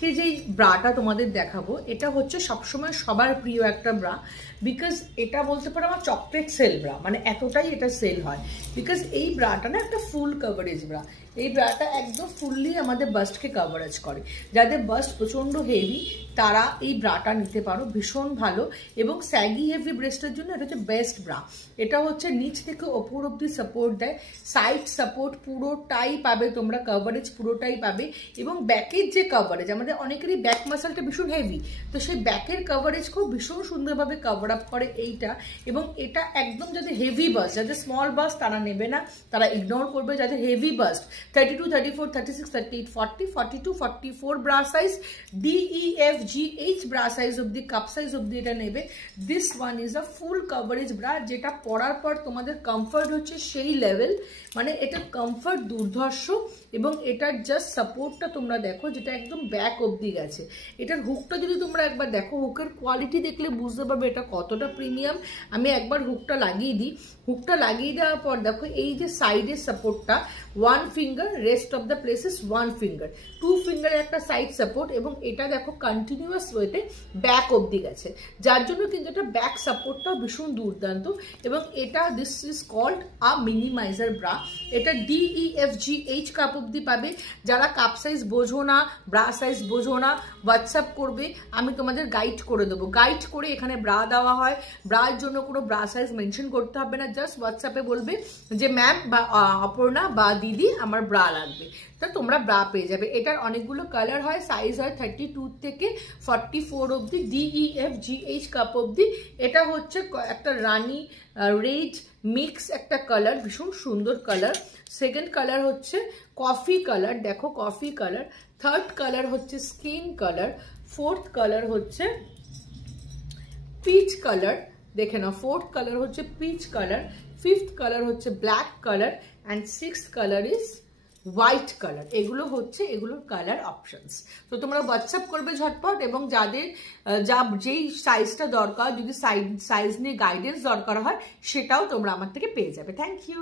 আজকে যেই ব্রাটা তোমাদের দেখাবো এটা হচ্ছে সবসময় সবার প্রিয় একটা ব্রা, বিকজ এটা বলতে পারো আমার চকলেট সেল ব্রা, মানে এতটাই এটা সেল হয় বিকজ এই ব্রাটা না একটা ফুল কভারেজ ব্রা। এই ব্রাটা একদম ফুললি আমাদের বাস্টকে কভারেজ করে। যাদের বাস্ট প্রচণ্ড হেভি তারা এই ব্রাটা নিতে পারো, ভীষণ ভালো। এবং স্যাগি হেভি ব্রেস্টের জন্য এটা হচ্ছে বেস্ট ব্রা। এটা হচ্ছে নিচ থেকে ওপর অব্দি সাপোর্ট দেয়, সাইড সাপোর্ট পুরোটাই পাবে তোমরা, কভারেজ পুরোটাই পাবে। এবং ব্যাকের যে কভারেজ, আমাদের অনেকেরই ব্যাক মাসলটা ভীষণ হেভি, তো সেই ব্যাকের কভারেজ খুব ভীষণ সুন্দরভাবে কভার আপ করে এইটা। এবং এটা একদম যাদের হেভি বাস্ট, যাদের স্মল বাস্ট তারা নেবে না, তারা ইগনোর করবে। যাদের heavy bust 32, 34, 36, 38, 40, 42, 44 bra size, DEFGH bra size অব্দি, কাপ সাইজ অব্দি এটা নেবে। This one is a full coverage bra, যেটা পরার পর তোমাদের কমফর্ট হচ্ছে সেই লেভেল, মানে এটা কমফর্ট দুর্ধর্ষ। এবং এটার জাস্ট সাপোর্টটা তোমরা দেখো, যেটা একদম ব্যাক অব্দি গেছে। এটার হুকটা যদি তোমরা একবার দেখো, হুকের কোয়ালিটি দেখলে বুঝতে পারবে এটা কতটা প্রিমিয়াম। আমি একবার হুকটা লাগিয়ে দিই। হুকটা লাগিয়ে দেওয়ার পর দেখো এই যে সাইডের সাপোর্টটা, 1 finger, rest of the places 1 finger, 2 ফিঙ্গারের একটা সাইড সাপোর্ট। এবং এটা দেখো কন্টিনিউয়াস ওয়েতে ব্যাক অব্দি গেছে, যার জন্য কিন্তু এটা ব্যাক সাপোর্টটাও ভীষণ দুর্দান্ত। এবং এটা this is called a minimizer bra. এটা DEFGH কাপ অব্দি পাবে। যারা কাপ সাইজ বোঝো না, ব্রা সাইজ বোঝো না, হোয়াটসঅ্যাপ করবে, আমি তোমাদের গাইড করে দেবো। গাইড করে এখানে ব্রা দেওয়া হয়। ব্রার জন্য কোনো ব্রা সাইজ মেনশন করতে হবে না, জাস্ট হোয়াটসঅ্যাপে বলবে যে ম্যাম বা অপর্ণা বা দিদি আমার ব্রা লাগবে, তা তোমরা ব্রা পেয়ে যাবে। এটার অনেকগুলো কালার হয়, সাইজ হয় 32 থেকে 44 অব্দি, DEFGH কাপ অব্দি। এটা হচ্ছে একটা রানি রেড মিক্স একটা কালার, ভীষণ সুন্দর কালার। সেকেন্ড কালার হচ্ছে কফি কালার, দেখো কফি কালার। থার্ড কালার হচ্ছে স্কিন কালার। ফোর্থ কালার হচ্ছে পিচ কালার, দেখে নাও। ফোর্থ কালার হচ্ছে পিচ কালার, ফিফথ কালার হচ্ছে black colour, and sixth colour is white colour. এগুলো হচ্ছে এগুলোর কালার অপশনস। তো তোমরা হোয়াটসঅ্যাপ করবে ঝটপট, এবং যাদের যেই সাইজটা দরকার, যদি সাইজ নিয়ে গাইডেন্স দরকার হয় সেটাও তোমরা আমার থেকে পেয়ে যাবে। Thank you.